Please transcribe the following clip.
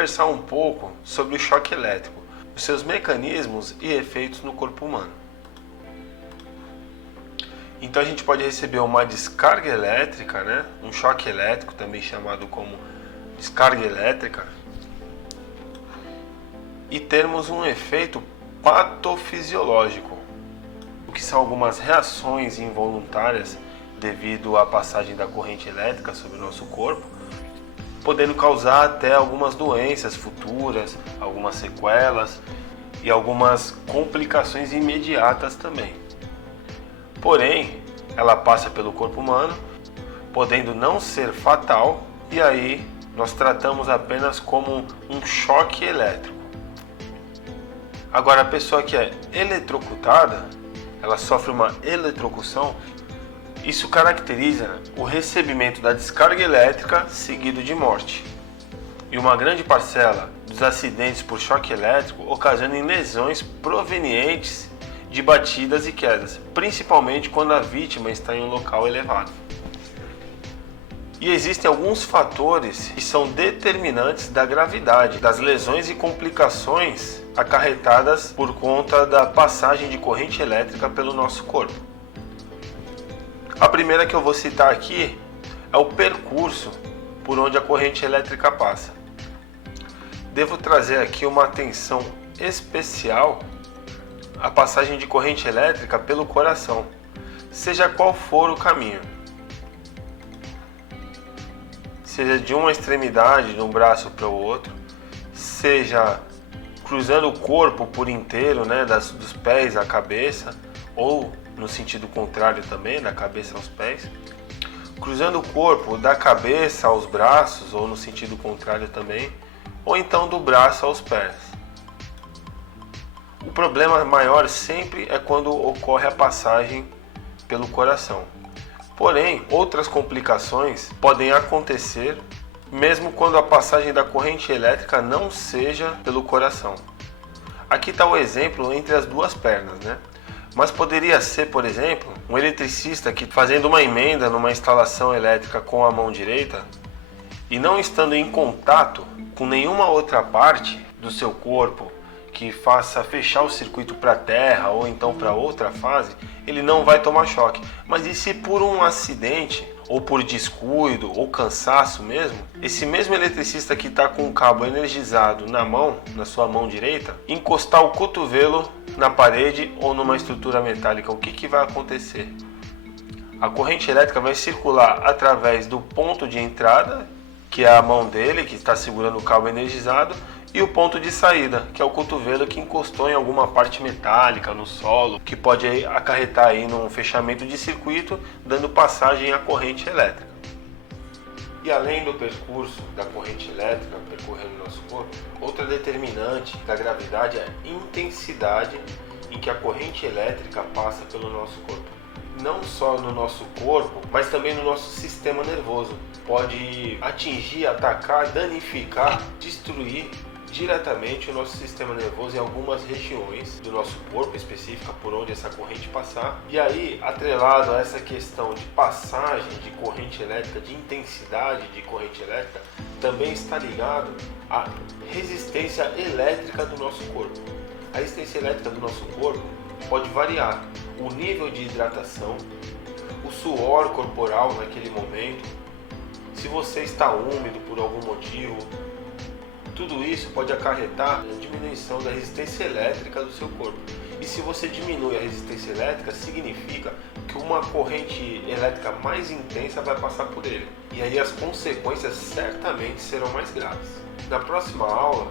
conversar um pouco sobre o choque elétrico, os seus mecanismos e efeitos no corpo humano. Então a gente pode receber uma descarga elétrica, né? Um choque elétrico, também chamado como descarga elétrica, e termos um efeito patofisiológico, o que são algumas reações involuntárias devido à passagem da corrente elétrica sobre o nosso corpo, podendo causar até algumas doenças futuras, algumas sequelas e algumas complicações imediatas também. Porém, ela passa pelo corpo humano, podendo não ser fatal, e aí nós tratamos apenas como um choque elétrico. Agora, a pessoa que é eletrocutada, ela sofre uma eletrocução. Isso caracteriza o recebimento da descarga elétrica seguido de morte. E uma grande parcela dos acidentes por choque elétrico ocasionam lesões provenientes de batidas e quedas, principalmente quando a vítima está em um local elevado. E existem alguns fatores que são determinantes da gravidade das lesões e complicações acarretadas por conta da passagem de corrente elétrica pelo nosso corpo. A primeira que eu vou citar aqui é o percurso por onde a corrente elétrica passa. Devo trazer aqui uma atenção especial à passagem de corrente elétrica pelo coração, seja qual for o caminho. Seja de uma extremidade de um braço para o outro, seja cruzando o corpo por inteiro, né, dos pés à cabeça, ou no sentido contrário também, da cabeça aos pés, cruzando o corpo da cabeça aos braços, ou no sentido contrário também, ou então do braço aos pés. O problema maior sempre é quando ocorre a passagem pelo coração. Porém, outras complicações podem acontecer mesmo quando a passagem da corrente elétrica não seja pelo coração. Aqui está o exemplo entre as duas pernas, né? Mas poderia ser, por exemplo, um eletricista que fazendo uma emenda numa instalação elétrica com a mão direita e não estando em contato com nenhuma outra parte do seu corpo que faça fechar o circuito para a terra ou então para outra fase, ele não vai tomar choque. Mas e se por um acidente, ou por descuido, ou cansaço mesmo, esse mesmo eletricista que está com o cabo energizado na mão, na sua mão direita, encostar o cotovelo na parede ou numa estrutura metálica, o que vai acontecer? A corrente elétrica vai circular através do ponto de entrada, que é a mão dele, que está segurando o cabo energizado, e o ponto de saída, que é o cotovelo que encostou em alguma parte metálica, no solo, que pode acarretar aí num fechamento de circuito, dando passagem à corrente elétrica. E além do percurso da corrente elétrica percorrendo o nosso corpo, outra determinante da gravidade é a intensidade em que a corrente elétrica passa pelo nosso corpo. Não só no nosso corpo, mas também no nosso sistema nervoso. Pode atingir, atacar, danificar, destruir diretamente o nosso sistema nervoso em algumas regiões do nosso corpo específica por onde essa corrente passar. E aí, atrelado a essa questão de passagem de corrente elétrica, de intensidade de corrente elétrica, também está ligado à resistência elétrica do nosso corpo. A resistência elétrica do nosso corpo pode variar o nível de hidratação, o suor corporal naquele momento, se você está úmido por algum motivo. Tudo isso pode acarretar a diminuição da resistência elétrica do seu corpo. E se você diminui a resistência elétrica, significa que uma corrente elétrica mais intensa vai passar por ele. E aí as consequências certamente serão mais graves. Na próxima aula,